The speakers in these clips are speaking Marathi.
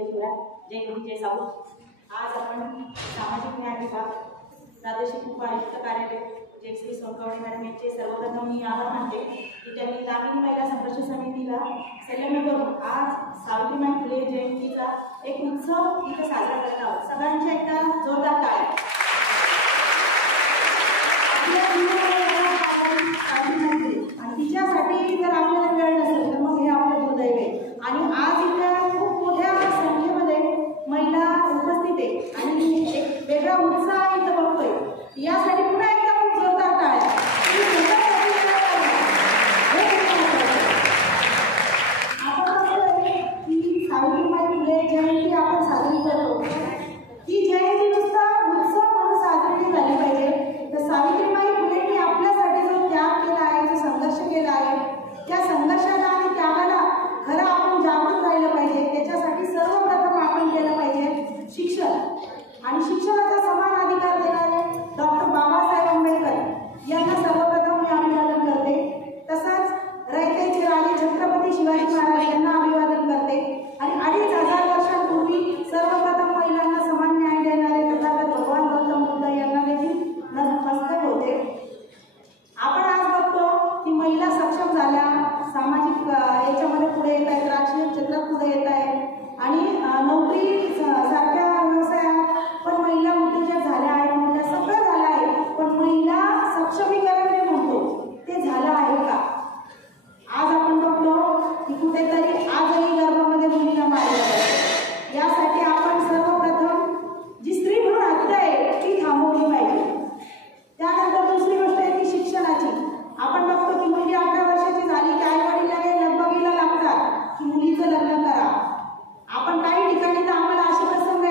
जय शिवराय, जय हिंद, जय साऊ। आज आपण सामाजिक न्याय विभाग प्रादेशिक उपायुक्त कार्यालय जय श्री सोनकवणे मॅडम यांचे सर्वप्रथम मी आभार मानते की त्यांनी ग्रामीण महिला संघर्ष समितीला संलग्न करून आज सावित्रीबाई फुले जयंतीचा एक उत्सव इथं साजरा करत आहोत। सगळ्यांच्या एकदा जोरदार टाळ्या। आणि तिच्यासाठी जर आपल्याला वेळ नसेल तर मग हे आपलं दुर्दैव आहे। आणि आज इथे खूप मोठ्या संख्येमध्ये महिला उपस्थित आहे आणि एक वेगळा उत्साह इथं बघतोय। यासाठी पुन्हा एकदा खूप जोरदार टाळ्या। आपण की सावित्रीबाई फुले जयंती आपण साजरी करतो, ती जयंती नुसता उत्सव म्हणून साजरी झाली पाहिजे। तर सावित्रीबाई फुलेंनी आपल्यासाठी जो त्याग केला आहे, जो संघर्ष केला आहे, त्या संघर्षाला आणि त्यागाला खरं आपण जागरूक राहिलं पाहिजे। त्याच्यासाठी सर्वप्रथम आपण केलं पाहिजे शिक्षण। आणि शिक्षणाचा समान अधिकार देणारे डॉक्टर बाबासाहेब आंबेडकर यांना सर्वप्रथम मी अभिवादन करते। तसंच रयतेचे राजे छत्रपती शिवाजी महाराज यांना अभिवादन करते। आणि 2500 वर्षांपूर्वी सर्वप्रथम महिलांना समान न्याय देणारे तथागत भगवान गौतम बुद्ध यांना देखील नतमस्तक होते। आपण आज बघतो की महिला सक्षम झाल्या, सामाजिक याच्यामध्ये पुढे येत आहेत, राजकीय क्षेत्रात पुढे येत आहेत आणि नोकरी सारख्या व्यवसायात पण महिला उद्योजक झाल्या आहेत, महिला सगळं झालं आहे। पण महिला सक्षमीकरण जे म्हणतो ते झालं आहे का? आज आपण बघतो की कुठेतरी आजही गर्भामध्ये मुलीला मारलं जातं। यासाठी आपण सर्वप्रथम जी स्त्री भ्रूण हत्या आहे ती थांबवली पाहिजे। त्यानंतर दुसरी गोष्ट आहे ती शिक्षणाची। आपण बघतो की मुलगी 18 वर्षाची झाली की आई वडील लगबगीला लागतात की मुलीचं लग्न करा। आपण काही ठिकाणी तर आम्हाला असे प्रसंग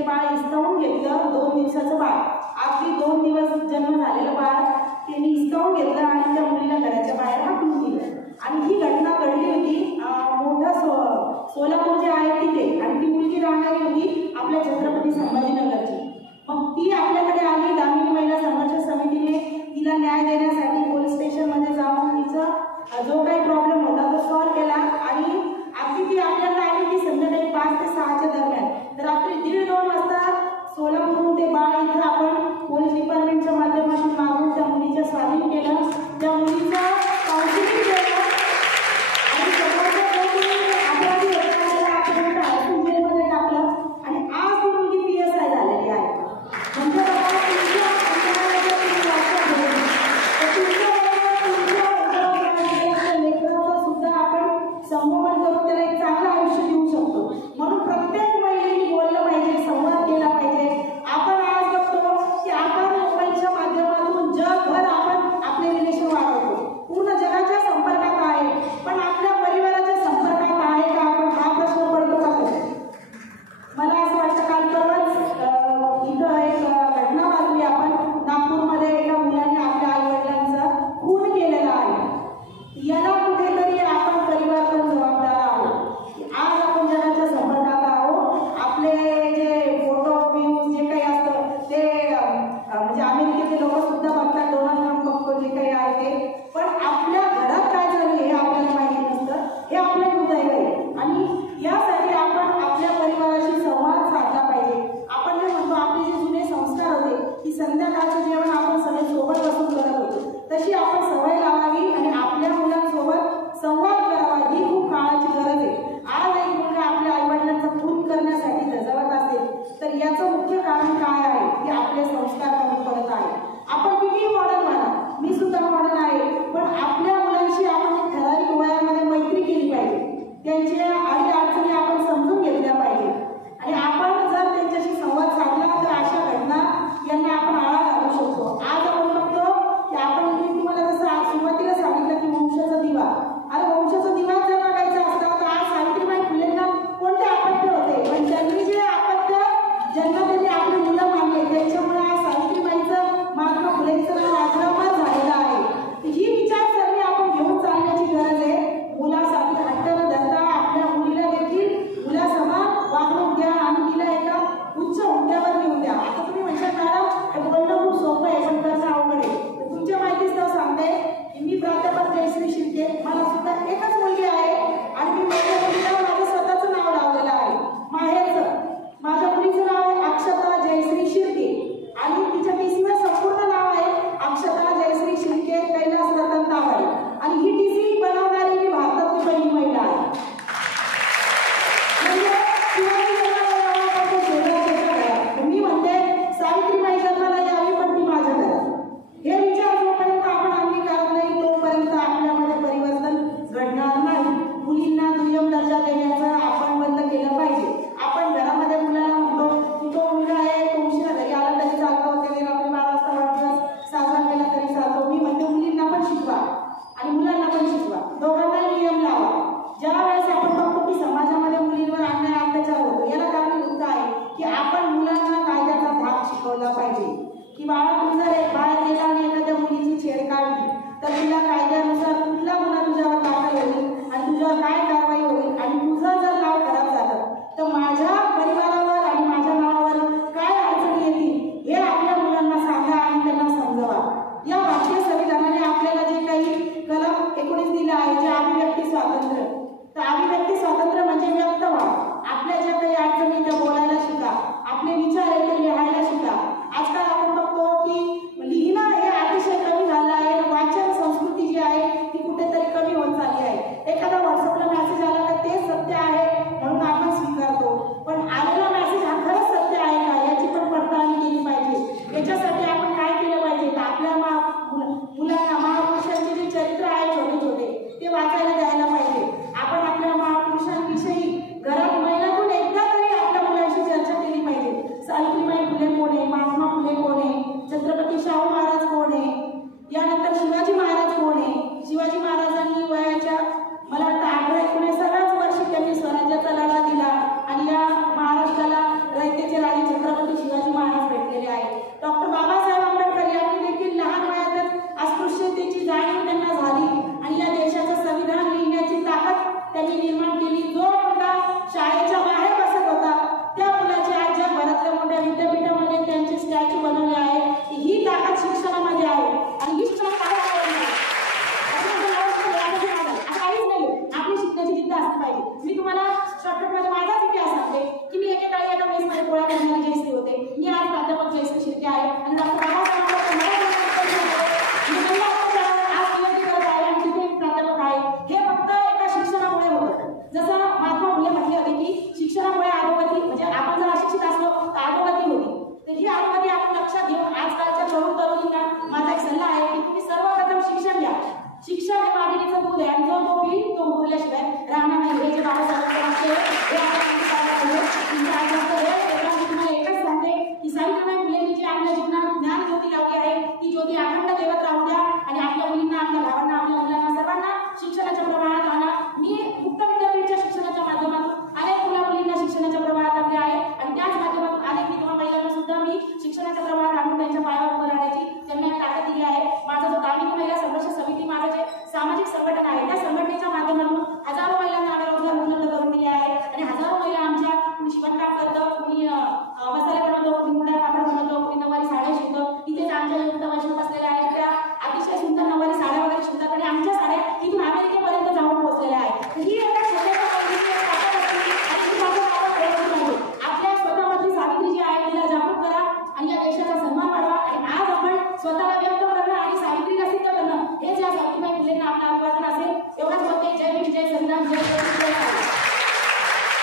ते बाळ हिसकावून घेतलं, 2 दिवसाचं बाळ, अगदी 2 दिवस जन्म झालेलं बाळ त्यांनी हिसकावून घेतलं आणि त्या मुलीला घराच्या बाहेर हाकलून दिलं. आणि ही घटना घडली होती मोठं सोलापूर जे